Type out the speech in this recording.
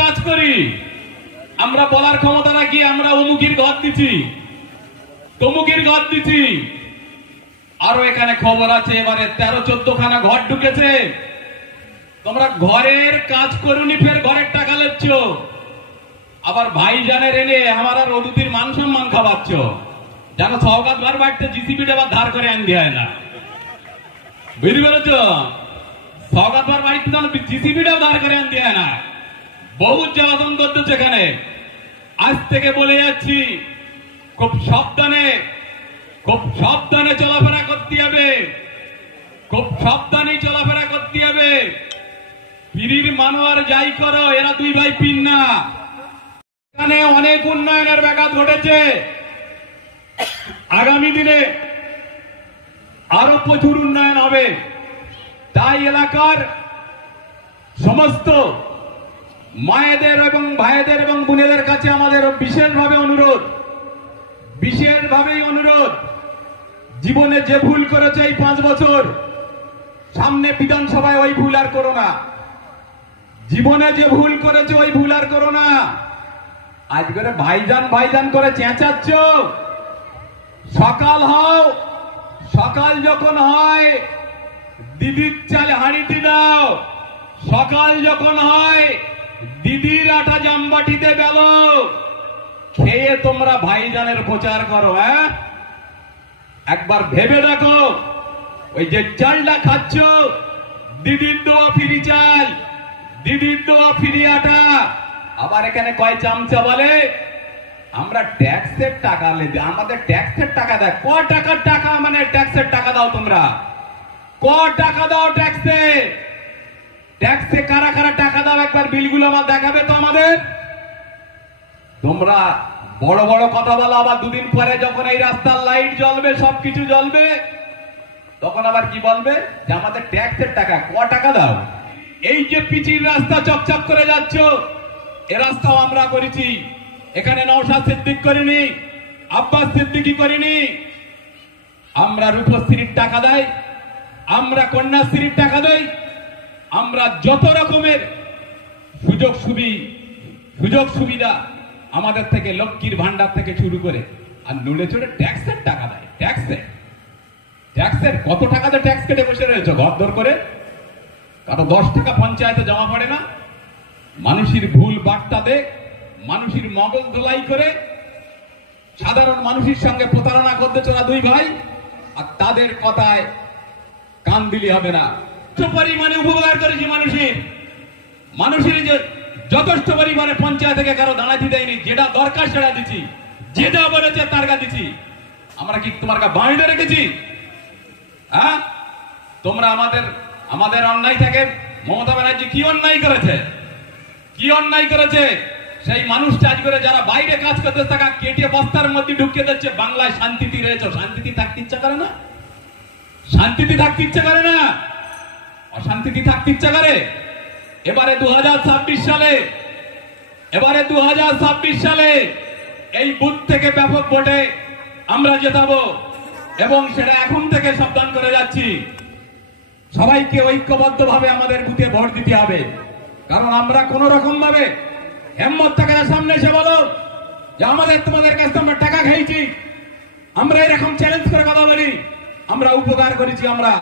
কাজ করি, আমরা বলার ক্ষমতা রাখি আমরা অমুকের ঘর দিচ্ছি, তমুকের ঘর দিচ্ছি। আরো এখানে খবর আছে এবারে 13-14 খানা ঘর ঢুকেছে। তোমরা ঘরের কাজ করুনি, ফের ঘরের টাকা লেচ্ছ, আবার ভাইজানের এনে আমার আর অদুতির মান সম্মান খাওয়াচ্ছ। জানো সওগাত বার বাড়তে জিসিবিটা আবার ধার করে আনতে হয় না, বুঝতে পেরেছ? সওগাত বার বাড়িতে জিসিবিটাও ধার করে আনতে হয় না। বহুত জ্বালাতন করতেছে এখানে। আজ থেকে বলে যাচ্ছি, খুব সাবধানে চলাফেরা করতে হবে, খুব সাবধানে চলাফেরা করতে হবে। পীরির মানোয়ার যাই করো, এরা দুই ভাই পীর না। এখানে অনেক উন্নয়নের ব্যাঘাত ঘটেছে। আগামী দিনে আরো প্রচুর উন্নয়ন হবে। তাই এলাকার সমস্ত মায়েদের এবং ভাইদের এবং বোনেদের কাছে আমাদের বিশেষভাবে অনুরোধ, জীবনে যে ভুল করেছে এই 5 বছর, সামনে বিধানসভায় ওই ভুল আর করো না। জীবনে যে ভুল করেছে ওই ভুল আর করো না। আজ করে ভাইজান করে চেঁচাচ্ছ। সকাল যখন হয় দিদির চালে হাঁড়িতে দাও, সকাল যখন হয় দিদির আটা জামবাটিতে বেলো, খেয়ে তোমরা ভাইজানের প্রচার করো। হ্যাঁ, একবার ভেবে দেখো, ওই যে চালটা খাচ্ছ দিদির দোয়া ফিরি চাল, দিদির দোয়া ফিরি আটা। আবার এখানে কয় চামচা বলে আমরা ট্যাক্সের টাকা, আমাদের ট্যাক্সের টাকা দেয়। ক টাকার টাকা, মানে ট্যাক্সের টাকা দাও তোমরা, ক টাকা দাও ট্যাক্সে? ট্যাক্সে কারা কারা টাকা দাও একবার বিলগুলো আমার দেখাবে তো আমাদের। তোমরা বড় বড় কথা বলো, আবার দুদিন পরে যখন এই রাস্তার লাইট জ্বলবে, সবকিছু জ্বলবে, তখন আবার কি বলবে যে আমাদের ট্যাক্সের টাকা। ক টাকা দাও? এই যে পিচির রাস্তা চকচক করে যাচ্ছ, এ রাস্তাও আমরা করেছি। এখানে নওশাদ সিদ্দিক করিনি, আব্বাস সিদ্দিকী করিনি। আমরা রূপশ্রীর টাকা দেয়, আমরা কন্যাশ্রীর টাকা দেই, আমরা যত রকমের সুযোগ সুবিধা আমাদের থেকে, লক্ষ্মীর ভান্ডার থেকে শুরু করে, আর নুড়ে চড়ে ট্যাক্সের টাকা দেয়। ট্যাক্সের কত টাকাতে ট্যাক্স কেটে বসে রয়েছে ঘর দর করে। কারো 10 টাকা পঞ্চায়েতে জমা পড়ে না। মানুষের ভুল বার্তা দে, মানুষের মগজ ধোলাই করে, সাধারণ মানুষের সঙ্গে প্রতারণা করতে চলা দুই ভাই। আর তাদের কথায় কান দিলে হবে না। পরিমাণে উপকার করেছি মানুষের যে যথেষ্ট পরিমাণে পঞ্চায়েত থেকে কারো দাঁড়াতে দেয়নি। যেটা দরকার সেটা দিচ্ছি, যেটা বলেছে তার কা দিচ্ছি। আমরা কি তোমার কা বাঁধে রেখেছি? হ্যাঁ, তোমরা আমাদের অন্যায় থেকে মমতা ব্যানার্জি কি অন্যায় করেছে? সেই মানুষটা আজ করে যারা বাইরে কাজ করতে থাকা কেটে বস্তার মধ্যে ঢুকিয়ে দিচ্ছে। বাংলায় শান্তিতে রয়েছে, শান্তিতে থাকতে ইচ্ছা করে না? শান্তিতে থাকতে ইচ্ছা করে না, অশান্তিতে থাকতে ইচ্ছা করে। এবারে 2026 সালে এই বুথ থেকে ব্যাপক ভোটে আমরা জেতাবো, এবং সেটা এখন থেকে সাবধান করে যাচ্ছি। সবাইকে ঐক্যবদ্ধভাবে আমাদের বুথে ভোট দিতে হবে। কারণ আমরা কোন রকম ভাবে হিম্মত থাকে না সামনে এসে বলো যে তোমাদের কাছ থেকে আমরা টাকা খাইছি। আমরা এরকম চ্যালেঞ্জ করে কথা বলি, আমরা উপকার করেছি। আমরা